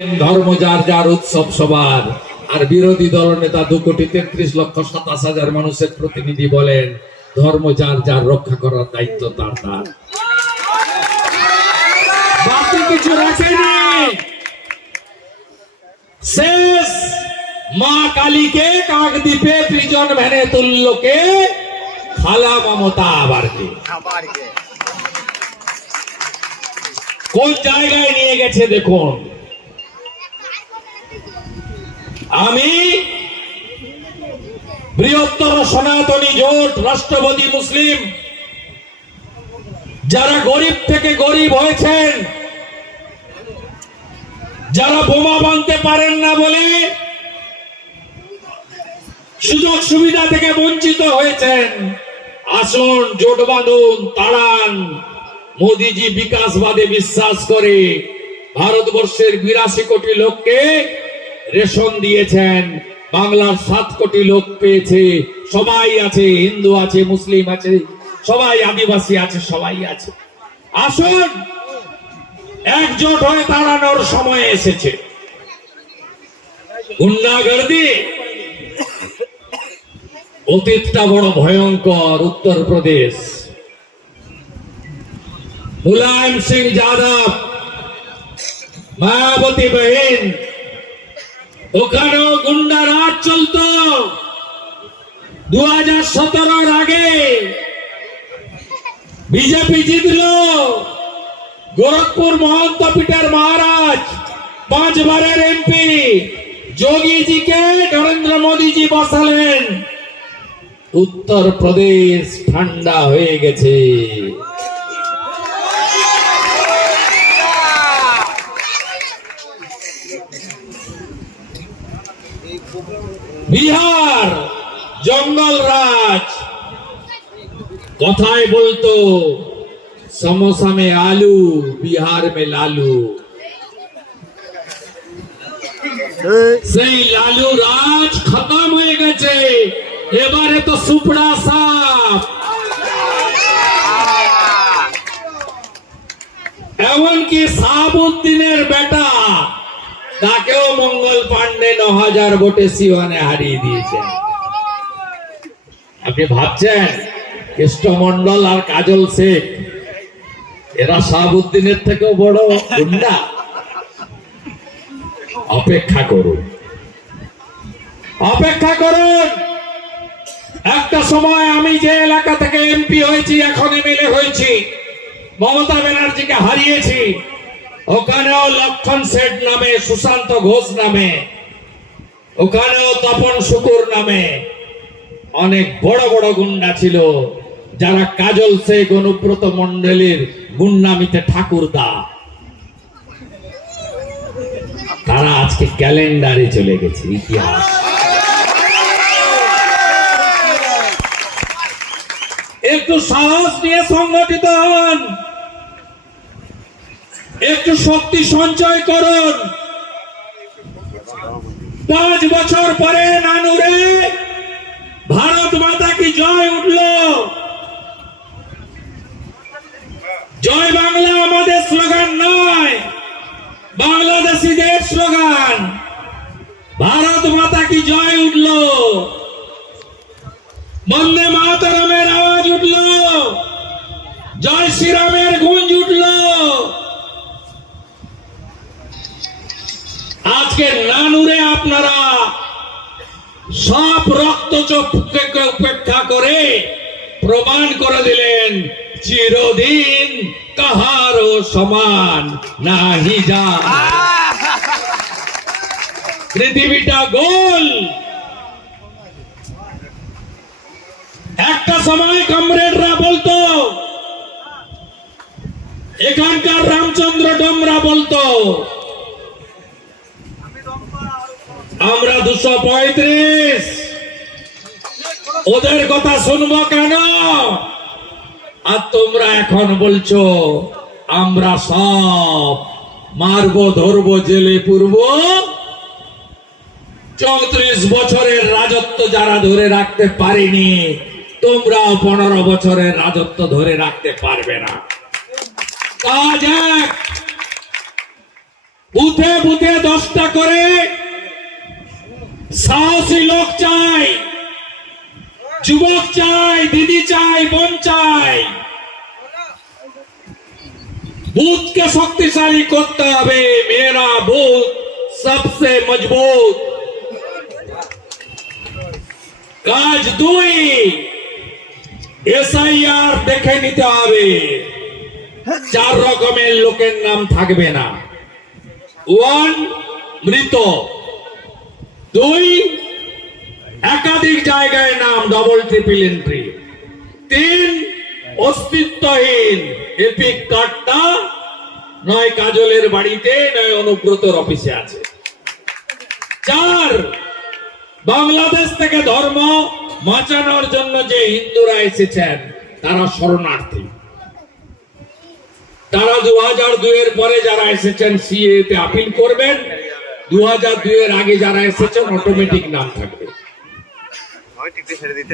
ধর্ম যার যার উৎসব সবার। আর বিরোধী দলনেতা 2,33,27,000 মানুষের প্রতিনিধি বলেন ধর্ম যার যার রক্ষা করার দায়িত্ব তার তার। বাকি কিছু রাখেনি। শেষ মা কালীকে কাকদ্বীপে প্রিজন ভ্যানে তুললোকে খালা মমতা আবারকে কোন জায়গায় নিয়ে গেছে দেখুন। আমি বৃহত্তর সনাতনী জোট রাষ্ট্রবাদী মুসলিম যারা গরিব থেকে গরিব হয়েছেন, যারা বোমা বাঁধতে পারেন না বলে সুযোগ সুবিধা থেকে বঞ্চিত হয়েছেন, আসুন জোট বাঁধুন, তাড়ান। মোদিজি বিকাশবাদে বিশ্বাস করে ভারতবর্ষের 82 কোটি লোককে রেশন দিয়েছেন, বাংলার 7 কোটি লোক পেয়েছে। সবাই আছে, হিন্দু আছে, মুসলিম আছে, সবাই আদিবাসী আছে, সবাই আছে। আসুন একজোট হয়ে দাঁড়ানোর সময় এসেছে। গুন্ডাগর্দি অতীতটা বড় ভয়ঙ্কর। উত্তরপ্রদেশ মুলায়ম সিং যাদব, মায়াবতী বহিন, ওখানেও গুন্ডা রাজ চলত। 2017 আগে বিজেপি জিতল। গোরখপুর মহন্ত পীঠের মহারাজ 5 বারের এমপি যোগীজিকে নরেন্দ্র মোদীজি বসালেন। উত্তরপ্রদেশ ঠান্ডা হয়ে গেছে। বিহার জঙ্গল রাজ। কথায় বলতো समोसा में आलू, बिहार में लालू। সেই লালু রাজ খতম হয়ে গেছে। এবারে তো সুপড়া সাপ। এমনকি সাহাবুদ্দিনের বেটা তাকেও মঙ্গল পান্ডে 9,000 ভোটে সিওয়ানে হারিয়ে দিয়েছেন। আপনি ভাবছেন কৃষ্ণমন্ডল আর কাজল শেখ এরা শাহাবুদ্দিনের থেকেও বড় গুন্ডা? অপেক্ষা করুন, অপেক্ষা করুন। একটা সময় আমি যে এলাকা থেকে এমপি হয়েছি, এখন এমএলএ হয়েছি, মমতা ব্যানার্জিকে হারিয়েছি। ওখানেও লক্ষণ শেঠ নামে, সুশান্ত ঘোষ নামে, ওখানেও তপন শুকুর নামে অনেক বড় বড় গুন্ডা ছিল, যারা কাজল শেখ, অনুব্রত মন্ডলের গুন্ডামিতে ঠাকুরদা। তারা আজকে ক্যালেন্ডারে চলে গেছে, ইতিহাস। একটু সাহস নিয়ে সংগঠিত হন, একটু শক্তি সঞ্চয় করুন। 5 বছর পরে নানুরে ভারত মাতা কি জয় উঠল। জয় বাংলা আমাদের স্লোগান নয়, বাংলাদেশিদের স্লোগান। ভারত মাতা কি জয় উঠল, বন্দে মাতরমের আওয়াজ উঠল, জয় শ্রীরামের গুঞ্জ উঠল। আজকে নানুরে আপনারা সব রক্ত চক্ষুকে উপেক্ষা করে প্রমাণ করে দিলেন চিরদিন কাহারও সমান নাহি যায়। পৃথিবীটা গোল। একটা সময় কমরেডরা বলতো, এখানকার রামচন্দ্র ডোমরা বলতো আমরা 235, ওদের কথা শুনবো কেন? আর তোমরা এখন বলছো আমরা সব মারবো, ধরবো, জেলে পুরবো। 34 বছরের রাজত্ব যারা ধরে রাখতে পারেনি, তোমরাও 15 বছরের রাজত্ব ধরে রাখতে পারবে না। কাজ এক, বুথে বুথে 10টা করে সাহসী লোক চাই, যুবক চাই, দিদি চাই, বোন চাই। বুথকে শক্তিশালী করতে হবে। মেরা বুথ সবসে মজবুত। কাজ 2, এসআইআর দেখে নিতে হবে। 4 রকমের লোকের নাম থাকবে না। 1, মৃত। 2, একাধিক জায়গায় নাম, ডবল ট্রিপল এন্ট্রি। 3, অস্তিত্বহীন। এপিক কার্ডটা নয় কাজলের বাড়িতে, নয় অনুব্রতর অফিসে আছে। 4, বাংলাদেশ থেকে ধর্ম বাঁচানোর জন্য যে হিন্দুরা এসেছেন তারা শরণার্থী। তারা 2002 এর পরে যারা এসেছেন সিএ তে আপিল করবেন। 2002 এর আগে যারা এসেছেন অটোমেটিক নাম থাকবে।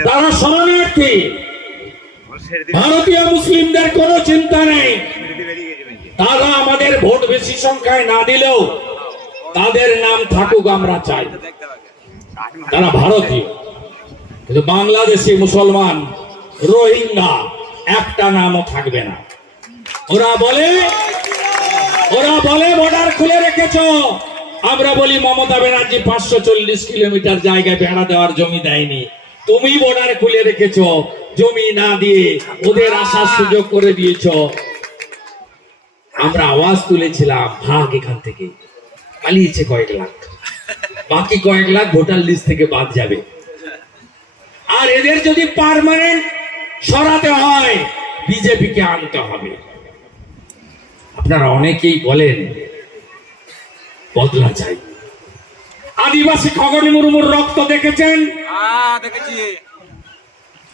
তারা শরণার্থী। ভারতীয় মুসলিমদের কোনো চিন্তা নেই। তারা আমাদের ভোট বেশি সংখ্যায় না দিলেও তাদের নাম থাকুক, আমরা চাই। তারা ভারতীয়। কিন্তু বাংলাদেশি মুসলমান, রোহিঙ্গা একটা নামও থাকবে না। ওরা বলে বর্ডার খুলে রেখেছ। আমরা বলি মমতা ব্যানার্জি 540 কিলোমিটার জায়গায় বেড়া দেওয়ার জমি দেয়নি। তুমি বর্ডার খুলে রেখেছ, জমি না দিয়ে ওদের আসার সুযোগ করে দিয়েছ। আমরা আওয়াজ তুলেছিলাম, ভাগ এখান থেকে। পালিয়েছে কয়েক লাখ, বাকি কয়েক লাখ ভোটার লিস্ট থেকে বাদ যাবে। আর এদের যদি পার্মানেন্ট সরাতে হয়, বিজেপিকে আনতে হবে। আপনারা অনেকেই বলেন বদলা চাই। আদিবাসী খগন মুর্মুর রক্ত দেখেছেন? দেখেছি।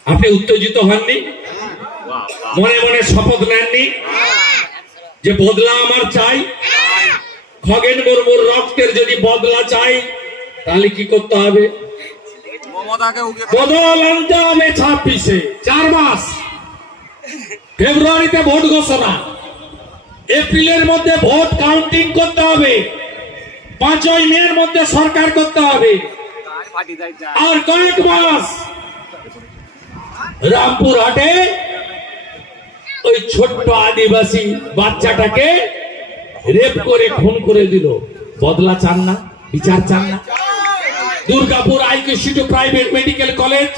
আপনি উত্তেজিত হননি? মনে মনে শপথ নেননি যে বদলা আমার চাই? খগেন মুর্মুর রক্তের যদি বদলা চাই, তাহলে কি করতে হবে? বদল আনতে হবে। 26-এ 4 মাস। ফেব্রুয়ারিতে ভোট ঘোষণা, এপ্রিলের মধ্যে ভোট কাউন্টিং করতে হবে, 5ই মের মধ্যে সরকার করতে হবে। আর কয়েক মাস। রামপুরহাটে ওই ছোট্ট আদিবাসী বাচ্চাটাকে রেপ করে খুন করে দিল। বদলা চান না? বিচার চান না? Durgapur IQ private medical college,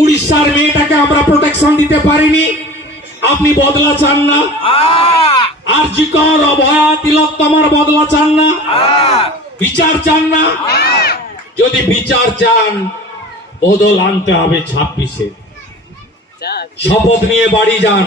উড়িষ্যার মেয়েটাকে আমরা প্রোটেকশন দিতে পারিনি। আপনি বদলা চান না? আর জিকর, অভয়া, তিলোত্তমার বদলা চান না? বিচার চান না? যদি বিচার চান, বদল আনতে হবে 26-এ। শপথ নিয়ে বাড়ি যান।